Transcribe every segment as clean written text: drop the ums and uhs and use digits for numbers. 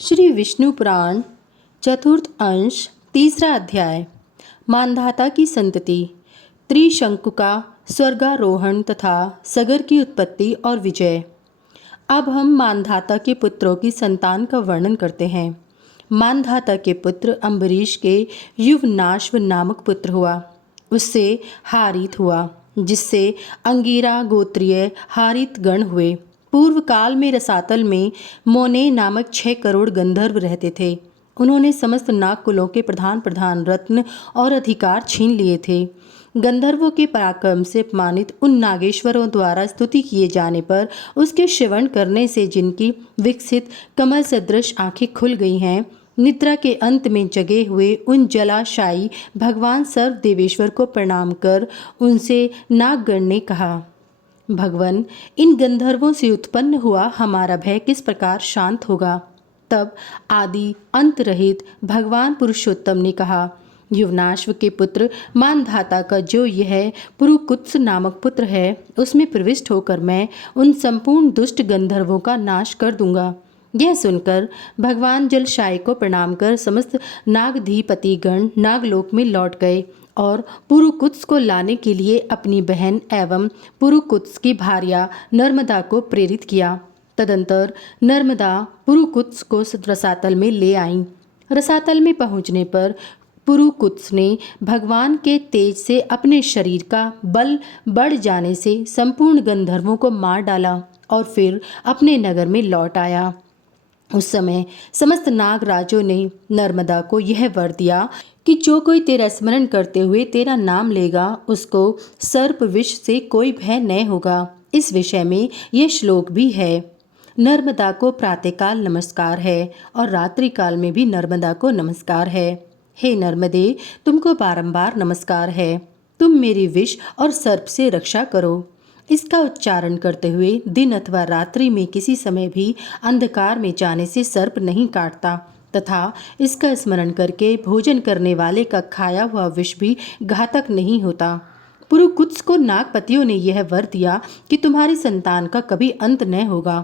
श्री विष्णु पुराण चतुर्थ अंश तीसरा अध्याय मानधाता की संतति त्रिशंकु का स्वर्गारोहण तथा सगर की उत्पत्ति और विजय। अब हम मानधाता के पुत्रों की संतान का वर्णन करते हैं। मानधाता के पुत्र अम्बरीश के युवनाश्व नामक पुत्र हुआ। उससे हारित हुआ, जिससे अंगिरा गोत्रीय हारित गण हुए। पूर्व काल में रसातल में मोने नामक 6 करोड़ गंधर्व रहते थे। उन्होंने समस्त नाग कुलों के प्रधान प्रधान रत्न और अधिकार छीन लिए थे। गंधर्वों के पराक्रम से अपमानित उन नागेश्वरों द्वारा स्तुति किए जाने पर उसके श्रवण करने से जिनकी विकसित कमल सदृश आंखें खुल गई हैं, निद्रा के अंत में जगे हुए उन जलाशायी भगवान सर्व देवेश्वर को प्रणाम कर उनसे नागगण ने कहा, भगवन, इन गंधर्वों से उत्पन्न हुआ हमारा भय किस प्रकार शांत होगा। तब आदि अंत रहित भगवान पुरुषोत्तम ने कहा, युवनाश्व के पुत्र मानधाता का जो यह पुरुकुत्स नामक पुत्र है, उसमें प्रविष्ट होकर मैं उन संपूर्ण दुष्ट गंधर्वों का नाश कर दूंगा। यह सुनकर भगवान जलशाय को प्रणाम कर समस्त नागधिपति गण नागलोक में लौट गए और पुरुकुत्स को लाने के लिए अपनी बहन एवं पुरुकुत्स की भार्या नर्मदा को प्रेरित किया। तदंतर नर्मदा पुरुकुत्स को रसातल में ले आईं। रसातल में पहुंचने पर पुरुकुत्स ने भगवान के तेज से अपने शरीर का बल बढ़ जाने से संपूर्ण गंधर्वों को मार डाला और फिर अपने नगर में लौट आया। उस समय समस्त नागराजों ने नर्मदा को यह वर दिया कि जो कोई तेरा स्मरण करते हुए तेरा नाम लेगा, उसको सर्प विष से कोई भय न होगा। इस विषय में यह श्लोक भी है। नर्मदा को प्रातःकाल नमस्कार है और रात्रि काल में भी नर्मदा को नमस्कार है। हे नर्मदे, तुमको बारंबार नमस्कार है। तुम मेरी विष और सर्प से रक्षा करो। इसका उच्चारण करते हुए दिन अथवा रात्रि में किसी समय भी अंधकार में जाने से सर्प नहीं काटता तथा इसका स्मरण करके भोजन करने वाले का खाया हुआ विष भी घातक नहीं होता। पुरुकुत्स को नागपतियों ने यह वर दिया कि तुम्हारी संतान का कभी अंत न होगा।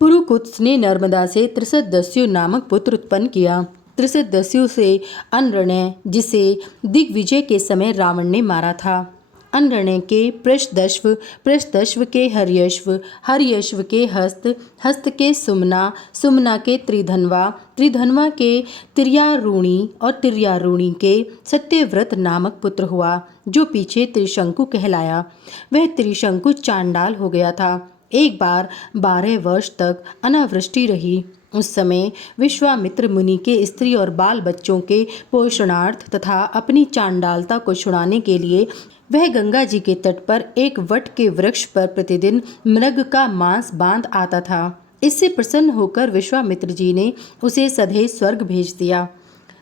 पुरुकुत्स ने नर्मदा से त्रिशदस्यु नामक पुत्र उत्पन्न किया। त्रिशदस्यु से अनरणय, जिसे दिग्विजय के समय रावण ने मारा था। अनरणय के पृषदश्व, पृषदश्व के हर्यश्व, हर्यश्व के हस्त, हस्त के सुमना, सुमना के त्रिधनवा, त्रिधनवा के तिर्यारूणी और तिर्यारूणी के सत्यव्रत नामक पुत्र हुआ, जो पीछे त्रिशंकु कहलाया। वह त्रिशंकु चांडाल हो गया था। एक बार 12 वर्ष तक अनावृष्टि रही। उस समय विश्वामित्र मुनि के स्त्री और बाल बच्चों के पोषणार्थ तथा अपनी चांडालता को छुड़ाने के लिए वह गंगा जी के तट पर एक वट के वृक्ष पर प्रतिदिन मृग का मांस बांध आता था। इससे प्रसन्न होकर विश्वामित्र जी ने उसे सधे स्वर्ग भेज दिया।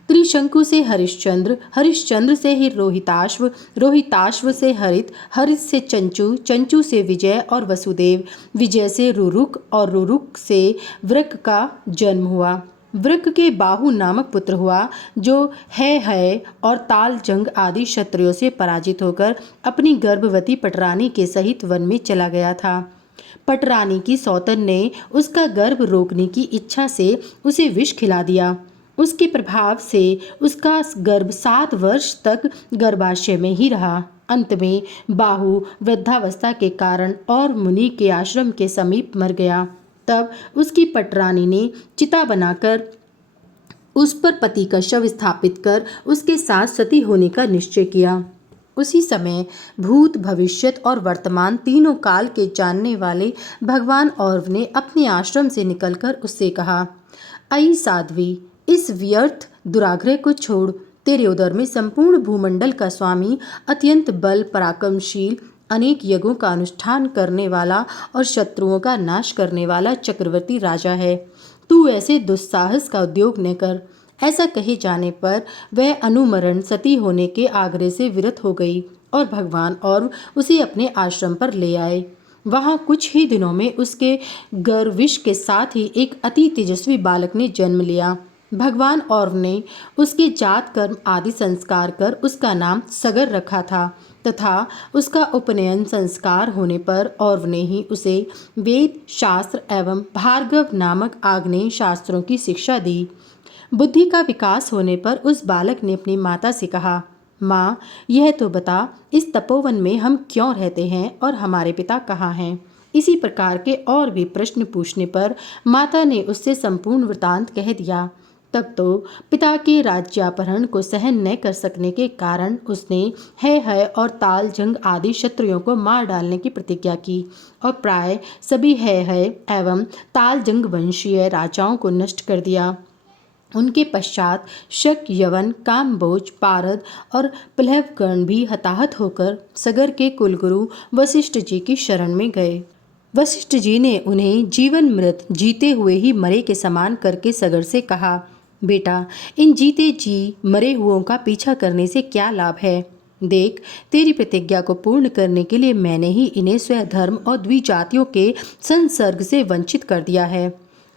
त्रिशंकु से हरिश्चंद्र, हरिश्चंद्र से ही रोहिताश्व, रोहिताश्व से हरित, हरित से चंचू, चंचू से विजय और वसुदेव, विजय से रुरुक और रुरुक से वृक का जन्म हुआ। वृक के बाहु नामक पुत्र हुआ, जो है और ताल जंग आदि क्षत्रियों से पराजित होकर अपनी गर्भवती पटरानी के सहित वन में चला गया था। पटरानी की सौतन ने उसका गर्भ रोकने की इच्छा से उसे विष खिला दिया। उसके प्रभाव से उसका गर्भ 7 वर्ष तक गर्भाशय में ही रहा। अंत में बाहु वृद्धावस्था के कारण और मुनि के आश्रम के समीप मर गया। तब उसकी पटरानी ने चिता बनाकर उस पर पति का शव स्थापित कर उसके साथ सती होने का निश्चय किया। उसी समय भूत, भविष्यत और वर्तमान तीनों काल के जानने वाले भगवान औरव ने अपने आश्रम से निकलकर उससे कहा, अई साध्वी, इस व्यर्थ दुराग्रह को छोड़। तेरे उदर में संपूर्ण भूमंडल का स्वामी, अत्यंत बल पराक्रमशील, अनेक यज्ञों का अनुष्ठान करने वाला और शत्रुओं का नाश करने वाला चक्रवर्ती राजा है। तू ऐसे दुस्साहस का उद्योग न कर। ऐसा कहे जाने पर वह अनुमरण सती होने के आग्रह से विरत हो गई और भगवान और उसे अपने आश्रम पर ले आए। वहाँ कुछ ही दिनों में उसके गर्विश के साथ ही एक अति तेजस्वी बालक ने जन्म लिया। भगवान औरव ने उसके जात कर्म आदि संस्कार कर उसका नाम सगर रखा था तथा उसका उपनयन संस्कार होने पर औरव ने ही उसे वेद शास्त्र एवं भार्गव नामक आग्नेय शास्त्रों की शिक्षा दी। बुद्धि का विकास होने पर उस बालक ने अपनी माता से कहा, माँ, यह तो बता, इस तपोवन में हम क्यों रहते हैं और हमारे पिता कहाँ हैं। इसी प्रकार के और भी प्रश्न पूछने पर माता ने उससे संपूर्ण वृतांत कह दिया। तब तो पिता के राज्यापहरण को सहन न कर सकने के कारण उसने है और ताल जंग आदि शत्रुओं को मार डालने की प्रतिज्ञा की और प्राय सभी है एवं ताल जंग वंशीय राजाओं को नष्ट कर दिया। उनके पश्चात शक, यवन, कामबोज, पारद और प्लवगण भी हताहत होकर सगर के कुलगुरु वशिष्ठ जी की शरण में गए। वशिष्ठ जी ने उन्हें जीवन मृत जीते हुए ही मरे के समान करके सगर से कहा, बेटा, इन जीते जी मरे हुओं का पीछा करने से क्या लाभ है। देख, तेरी प्रतिज्ञा को पूर्ण करने के लिए मैंने ही इन्हें स्वधर्म और द्विजातियों के संसर्ग से वंचित कर दिया है।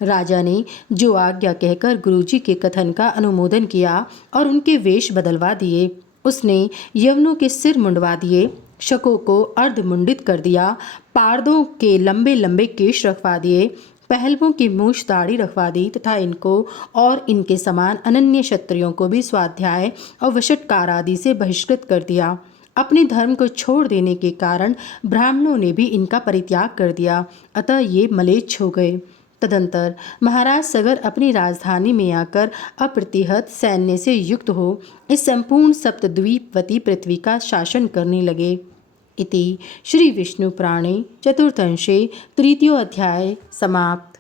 राजा ने जो आज्ञा कहकर गुरुजी के कथन का अनुमोदन किया और उनके वेश बदलवा दिए। उसने यवनों के सिर मुंडवा दिए, शकों को अर्धमुंडित कर दिया, पारदों के लंबे लंबे केश रखवा दिए, पहलवों की मूछ दाढ़ी रखवा दी तथा इनको और इनके समान अनन्य क्षत्रियों को भी स्वाध्याय और वशटकार आदि से बहिष्कृत कर दिया। अपने धर्म को छोड़ देने के कारण ब्राह्मणों ने भी इनका परित्याग कर दिया, अतः ये मलेच्छ हो गए। तदंतर महाराज सगर अपनी राजधानी में आकर अप्रतिहत सैन्य से युक्त हो इस संपूर्ण सप्तद्वीपवती पृथ्वी का शासन करने लगे। इति श्री विष्णु पुराणे चतुर्थंशे तृतीयोऽध्याय समाप्त।